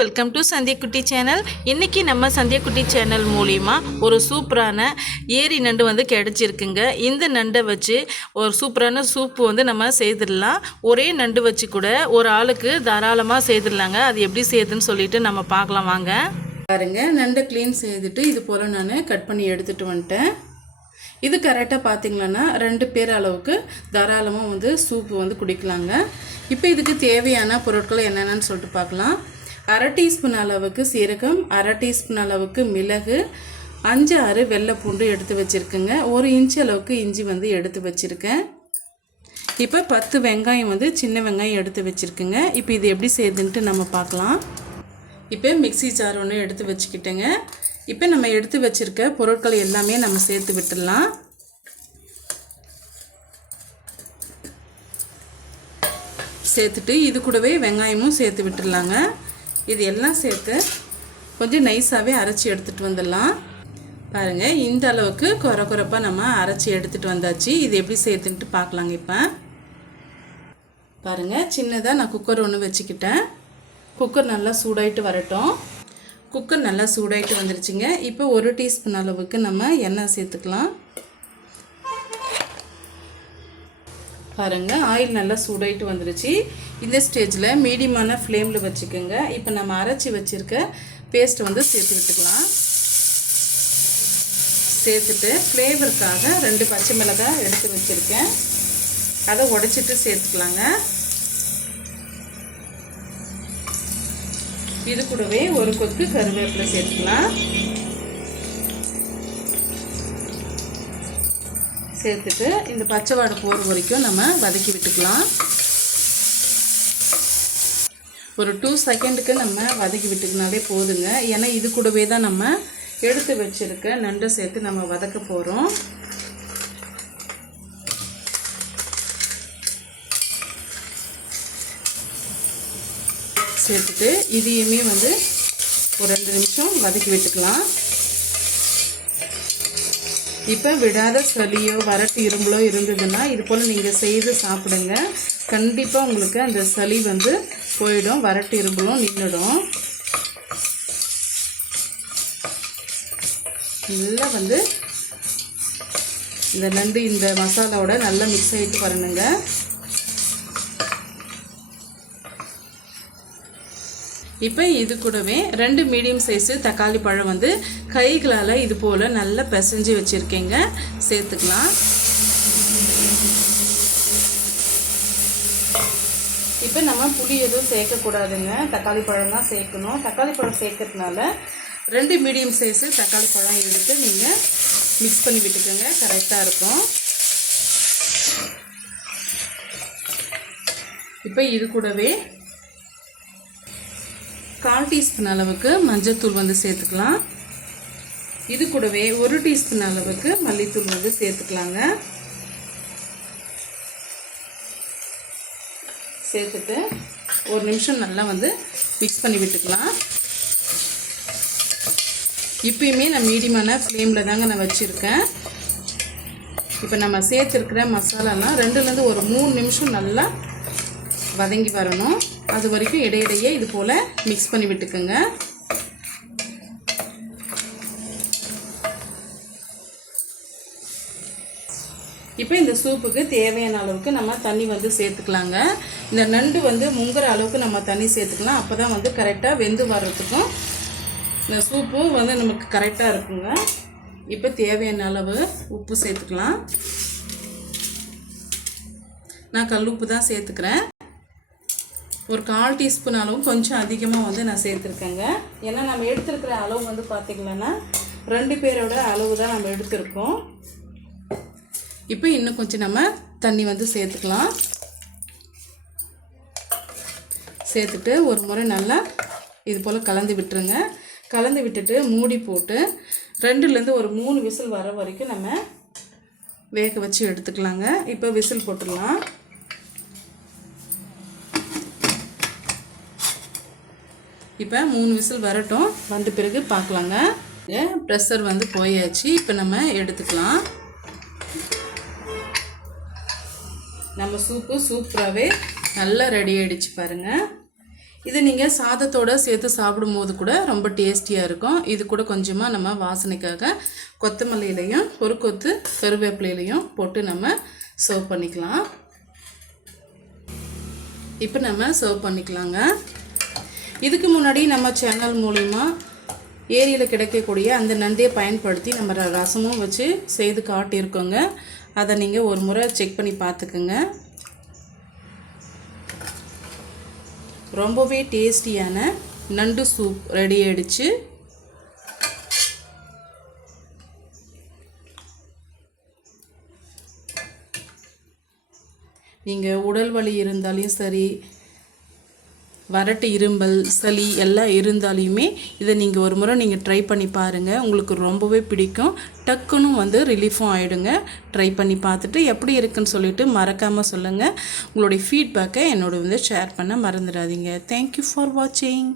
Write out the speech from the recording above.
Welcome to Sandhiyakutty channel. இன்றைக்கி நம்ம Sandhiyakutty channel மூலிமா ஒரு சூப்பரான ஏரி நண்டு வந்து கிடச்சிருக்குங்க. இந்த நண்டை வச்சு ஒரு சூப்பரான சூப்பு வந்து நம்ம செய்திடலாம். ஒரே நண்டு வச்சு கூட ஒரு ஆளுக்கு தாராளமாக செய்திடலாங்க. அது எப்படி செய்யுதுன்னு சொல்லிட்டு நம்ம பார்க்கலாம் வாங்க. பாருங்க, நண்டை க்ளீன் செய்துட்டு இது போல் நான் கட் பண்ணி எடுத்துகிட்டு வந்துட்டேன். இது கரெக்டாக பார்த்திங்களன்னா 2 பேர் அளவுக்கு தாராளமாக வந்து சூப்பு வந்து குடிக்கலாங்க. இப்போ இதுக்கு தேவையான பொருட்கள் என்னென்னு சொல்லிட்டு பார்க்கலாம். 1/2 டீஸ்பூன் அளவுக்கு சீரகம், 1/2 டீஸ்பூன் அளவுக்கு மிளகு, 5-6 வெள்ளை பூண்டு எடுத்து வச்சுருக்கேங்க. 1 இன்ச் அளவுக்கு இஞ்சி வந்து எடுத்து வச்சுருக்கேன். இப்போ 10 வெங்காயம் வந்து சின்ன வெங்காயம் எடுத்து வச்சுருக்குங்க. இப்போ இது எப்படி செய்யுதுன்ட்டு நம்ம பார்க்கலாம். இப்போ மிக்ஸி ஜார் ஒன்று எடுத்து வச்சுக்கிட்டேங்க. இப்போ நம்ம எடுத்து வச்சுருக்க பொருட்கள் எல்லாமே நம்ம சேர்த்து விட்டுடலாம். சேர்த்துட்டு இது கூடவே வெங்காயமும் சேர்த்து விட்டுடலாங்க. இது எல்லாம் சேர்த்து கொஞ்சம் நைஸாகவே அரைச்சி எடுத்துகிட்டு வந்துடலாம். பாருங்கள், இந்த அளவுக்கு குறைப்பாக நம்ம அரைச்சி எடுத்துகிட்டு வந்தாச்சு. இது எப்படி சேர்த்துன்ட்டு பார்க்கலாங்க. இப்போ பாருங்கள், சின்னதாக நான் குக்கர் ஒன்று வச்சுக்கிட்டேன். குக்கர் நல்லா சூடாயிட்டு வரட்டும். குக்கர் நல்லா சூடாயிட்டு வந்துருச்சுங்க. இப்போ 1 டீஸ்பூன் அளவுக்கு நம்ம எண்ணெய் சேர்த்துக்கலாம். பாருங்கள், ஆயில் நல்லா சூடாயிட்டு வந்துருச்சு. இந்த ஸ்டேஜில் மீடியமான ஃப்ளேமில் வச்சுக்கோங்க. இப்போ நம்ம அரைச்சி வச்சுருக்க பேஸ்ட்டை வந்து சேர்த்து விட்டுக்கலாம். சேர்த்துட்டு ஃப்ளேவருக்காக 2 பச்சை மிளகாய் எடுத்து வச்சுருக்கேன். அதை உடைச்சிட்டு சேர்த்துக்கலாங்க. இது கூடவே ஒரு கொத்து கருவேப்பிலை சேர்த்துக்கலாம். சேர்த்துட்டு இந்த பச்சை வாடை போகிற வரைக்கும் நம்ம வதக்கி விட்டுக்கலாம். ஒரு 2 செகண்டுக்கு நம்ம வதக்கி விட்டுக்கினாலே போதுங்க. ஏன்னா இது கூடவே தான் நம்ம எடுத்து வச்சுருக்க நண்டை சேர்த்து நம்ம வதக்க போகிறோம். சேர்த்துட்டு இதையுமே வந்து ஒரு 2 நிமிஷம் வதக்கி விட்டுக்கலாம். இப்போ விடாத சளியோ வறட்டு இரும்பலோ இருந்ததுன்னா இது போல் நீங்கள் செய்து சாப்பிடுங்க. கண்டிப்பாக உங்களுக்கு அந்த சளி வந்து போயிடும், வறட்டு இரும்பலும் நின்றுடும். நல்லா வந்து இந்த நண்டு இந்த மசாலாவோட நல்லா மிக்ஸ் ஆகிட்டு வரணுங்க. இப்போ இது கூடவே 2 மீடியம் சைஸு தக்காளி பழம் வந்து கைகளால் இது போல் நல்லா பிசைஞ்சு வச்சுருக்கேங்க. சேர்த்துக்கலாம். இப்போ நம்ம புளி எதுவும் சேர்க்கக்கூடாதுங்க, தக்காளி பழம் தான் சேர்க்கணும். தக்காளி பழம் சேர்க்கறதுனால 2 மீடியம் சைஸு தக்காளி பழம் எடுத்து நீங்கள் மிக்ஸ் பண்ணி விட்டுக்கோங்க, கரெக்டாக இருக்கும். இப்போ இது கூடவே 1/4 டீஸ்பூன் அளவுக்கு மஞ்சள்தூள் வந்து சேர்த்துக்கலாம். இது கூடவே 1 டீஸ்பூன் அளவுக்கு மல்லித்தூள் வந்து சேர்த்துக்கலாங்க. சேர்த்துட்டு 1 நிமிஷம் நல்லா வந்து மிக்ஸ் பண்ணி விட்டுக்கலாம். இப்பயுமே நான் மீடியமான ஃப்ளேமில் தாங்க நான் வச்சுருக்கேன். இப்போ நம்ம சேர்த்துருக்கிற மசாலாலாம் 2லேருந்து ஒரு 3 நிமிஷம் நல்லா வதங்கி வரணும். அது வரைக்கும் இடையிடையே இது போல் மிக்ஸ் பண்ணி விட்டுக்குங்க. இப்போ இந்த சூப்புக்கு தேவையான அளவுக்கு நம்ம தண்ணி வந்து சேர்த்துக்கலாங்க. இந்த நண்டு வந்து முங்குற அளவுக்கு நம்ம தண்ணி சேர்த்துக்கலாம். அப்போ தான் வந்து கரெக்டாக வெந்து வர்றதுக்கும் இந்த சூப்பு வந்து நமக்கு கரெக்டாக இருக்குங்க. இப்போ தேவையான அளவு உப்பு சேர்த்துக்கலாம். நான் கல் உப்பு தான் சேர்த்துக்கிறேன். ஒரு 1/4 டீஸ்பூன் அளவு கொஞ்சம் அதிகமாக வந்து நான் சேர்த்துருக்கேங்க. ஏன்னா நம்ம எடுத்துருக்கிற அளவு வந்து பார்த்திங்கன்னா 2 பேரோட அளவு தான் நம்ம எடுத்துருக்கோம். இப்போ இன்னும் கொஞ்சம் நம்ம தண்ணி வந்து சேர்த்துக்கலாம். சேர்த்துட்டு ஒரு முறை நல்லா இது போல் கலந்து விட்டுருங்க. கலந்து விட்டுட்டு மூடி போட்டு 2லேருந்து ஒரு 3 விசில் வர வரைக்கும் நம்ம வேக வச்சு எடுத்துக்கலாங்க. இப்போ விசில் போட்டுடலாம். இப்போ 3 விசில் வரட்டும், வந்த பிறகு பார்க்கலாங்க. ப்ரெஷர் வந்து போயாச்சு. இப்போ நம்ம எடுத்துக்கலாம். நம்ம சூப்பு சூப்பராகவே நல்லா ரெடி ஆகிடுச்சு பாருங்கள். இது நீங்கள் சாதத்தோடு சேர்த்து சாப்பிடும்போது கூட ரொம்ப டேஸ்டியாக இருக்கும். இது கூட கொஞ்சமாக நம்ம வாசனைக்காக கொத்தமல்லியிலையும் ஒரு கொத்து கருவேப்பிலையிலையும் போட்டு நம்ம சர்வ் பண்ணிக்கலாம். இப்போ நம்ம சர்வ் பண்ணிக்கலாங்க. இதுக்கு முன்னாடி நம்ம சேனல் மூலிமா ஏரியில் கிடைக்கக்கூடிய அந்த நண்டையை பயன்படுத்தி நம்ம ரசமும் வச்சு செய்து காட்டியிருக்கோங்க. அதை நீங்கள் ஒரு முறை செக் பண்ணி பார்த்துக்குங்க. ரொம்பவே டேஸ்டியான நண்டு சூப் ரெடி ஆயிடுச்சு. நீங்கள் உடல் வலி இருந்தாலும் சரி, வறட்டு இரும்பல் சளி எல்லாம் இருந்தாலுமே இதை நீங்கள் ஒரு முறை நீங்கள் ட்ரை பண்ணி பாருங்கள். உங்களுக்கு ரொம்பவே பிடிக்கும். டக்குன்னு ரிலீஃபும் ஆகிடுங்க. ட்ரை பண்ணி பார்த்துட்டு எப்படி இருக்குன்னு சொல்லிவிட்டு மறக்காமல் சொல்லுங்கள். உங்களுடைய ஃபீட்பேக்கை என்னோட ஷேர் பண்ண மறந்துடாதீங்க. தேங்க்யூ ஃபார் வாட்சிங்.